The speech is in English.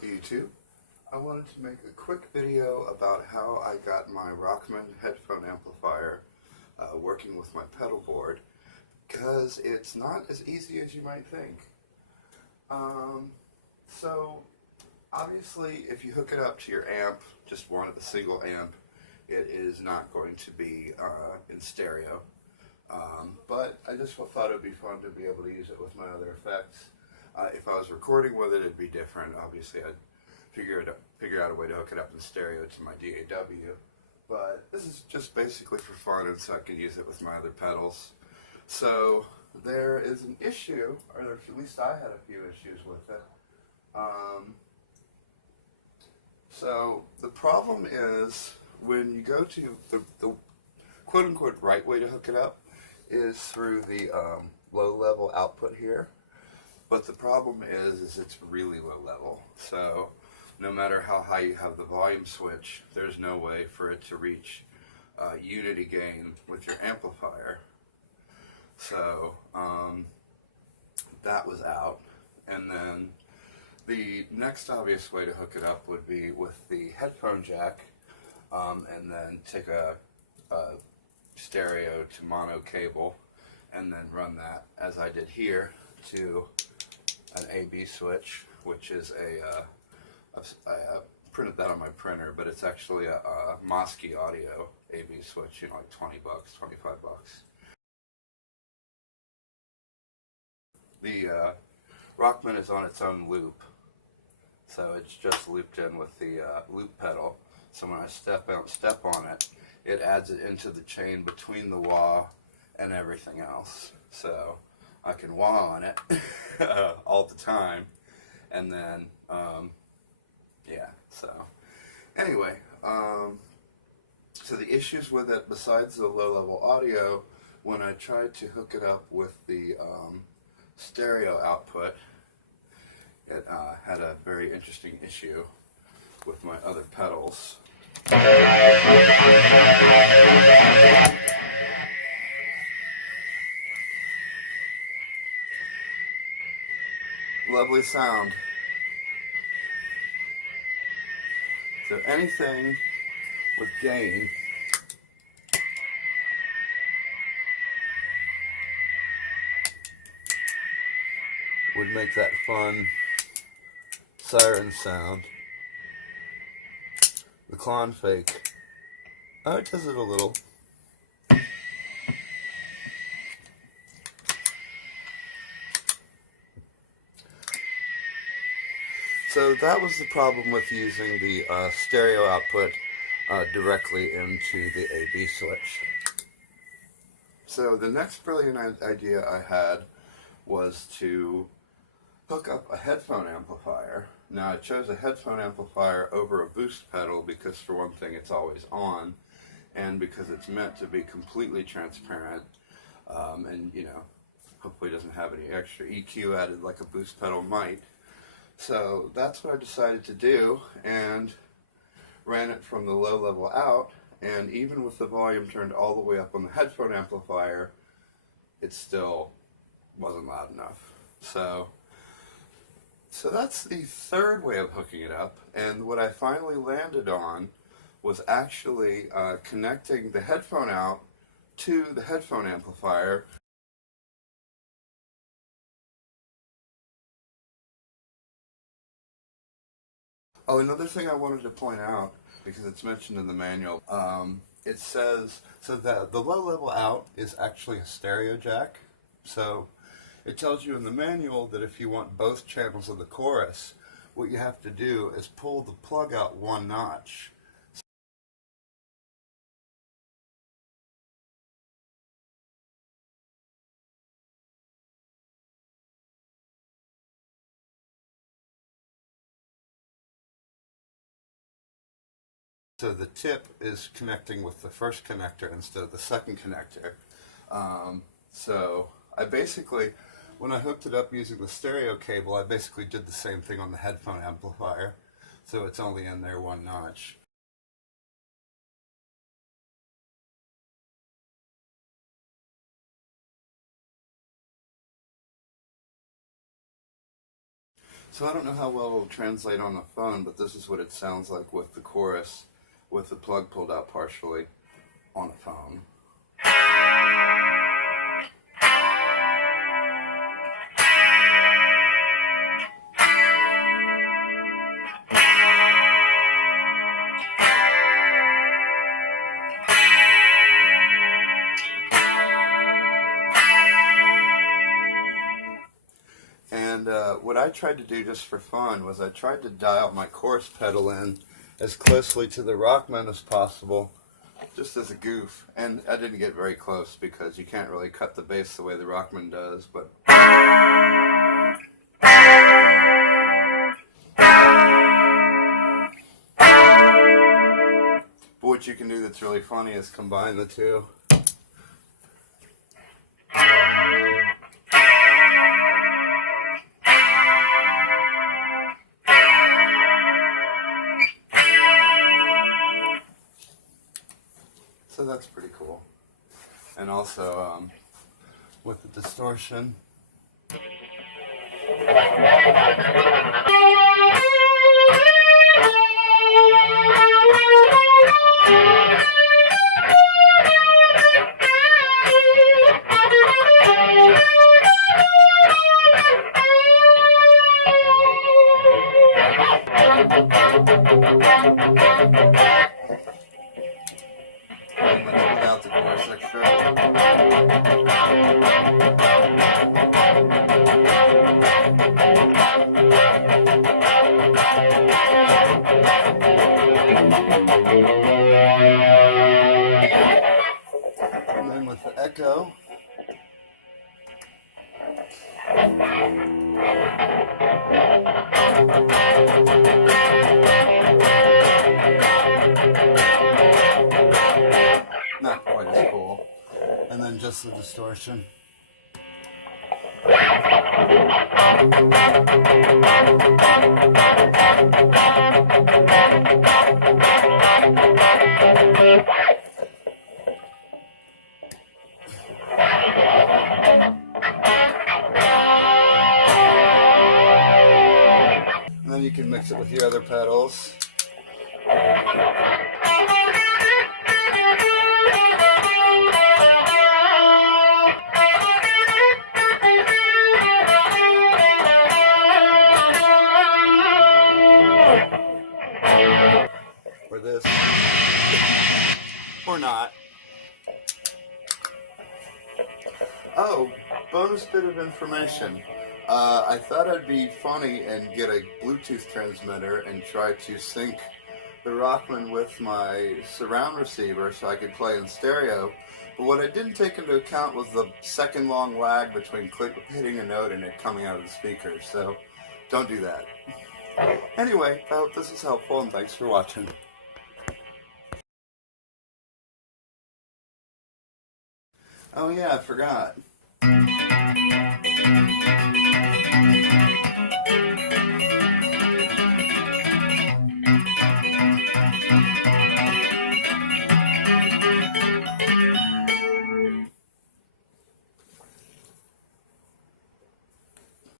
Hello YouTube. I wanted to make a quick video about how I got my Rockman headphone amplifier working with my pedal board, because it's not as easy as you might think. So obviously if you hook it up to your amp, just a single amp, it is not going to be in stereo. But I just thought it would be fun to be able to use it with my other effects. If I was recording with it, it'd be different. Obviously, I'd figure out a way to hook it up in stereo to my DAW. But this is just basically for fun, and so I can use it with my other pedals. So there is an issue, or at least I had a few issues with it. So the problem is when you go to the quote-unquote right way to hook it up is through the low-level output here. But the problem is it's really low level. So no matter how high you have the volume switch, there's no way for it to reach unity gain with your amplifier. So that was out. And then the next obvious way to hook it up would be with the headphone jack, and then take a stereo to mono cable and then run that, as I did here, to an AB switch, which is I printed that on my printer, but it's actually a Mosky Audio AB switch, like 20 bucks, 25 bucks. The Rockman is on its own loop, so it's just looped in with the loop pedal. So when I step on it, it adds it into the chain between the wah and everything else. So I can wah on it all the time, and then yeah. So anyway, so the issues with it, besides the low-level audio, when I tried to hook it up with the stereo output, it had a very interesting issue with my other pedals. Lovely sound. So anything with gain would make that fun siren sound. The clon fake, it does it a little. So that was the problem with using the stereo output directly into the AB switch. So the next brilliant idea I had was to hook up a headphone amplifier. Now I chose a headphone amplifier over a boost pedal because, for one thing, it's always on, and because it's meant to be completely transparent, and hopefully doesn't have any extra EQ added like a boost pedal might. So that's what I decided to do, and ran it from the low level out, and even with the volume turned all the way up on the headphone amplifier, it still wasn't loud enough. So that's the third way of hooking it up, and what I finally landed on was actually connecting the headphone out to the headphone amplifier. Oh, another thing I wanted to point out, because it's mentioned in the manual, it says, so that the low level out is actually a stereo jack. So it tells you in the manual that if you want both channels of the chorus, what you have to do is pull the plug out one notch. So the tip is connecting with the first connector instead of the second connector. So I basically, when I hooked it up using the stereo cable, I basically did the same thing on the headphone amplifier. So it's only in there one notch. So I don't know how well it'll translate on the phone, but this is what it sounds like with the chorus, with the plug pulled out partially on the phone. And what I tried to do just for fun was I tried to dial my chorus pedal in as closely to the Rockman as possible, just as a goof. And I didn't get very close because you can't really cut the bass the way the Rockman does, but what you can do that's really funny is combine the two. So that's pretty cool. And also with the distortion. Without the chorus extra. And then with the echo. Not quite as cool. And then just the distortion. And then you can mix it with your other pedals. Or this. Or not. Oh, bonus bit of information. I thought I'd be funny and get a Bluetooth transmitter and try to sync the Rockman with my surround receiver so I could play in stereo. But what I didn't take into account was the second-long lag between hitting a note and it coming out of the speaker. So don't do that. Anyway, I hope this is helpful and thanks for watching. Oh yeah, I forgot.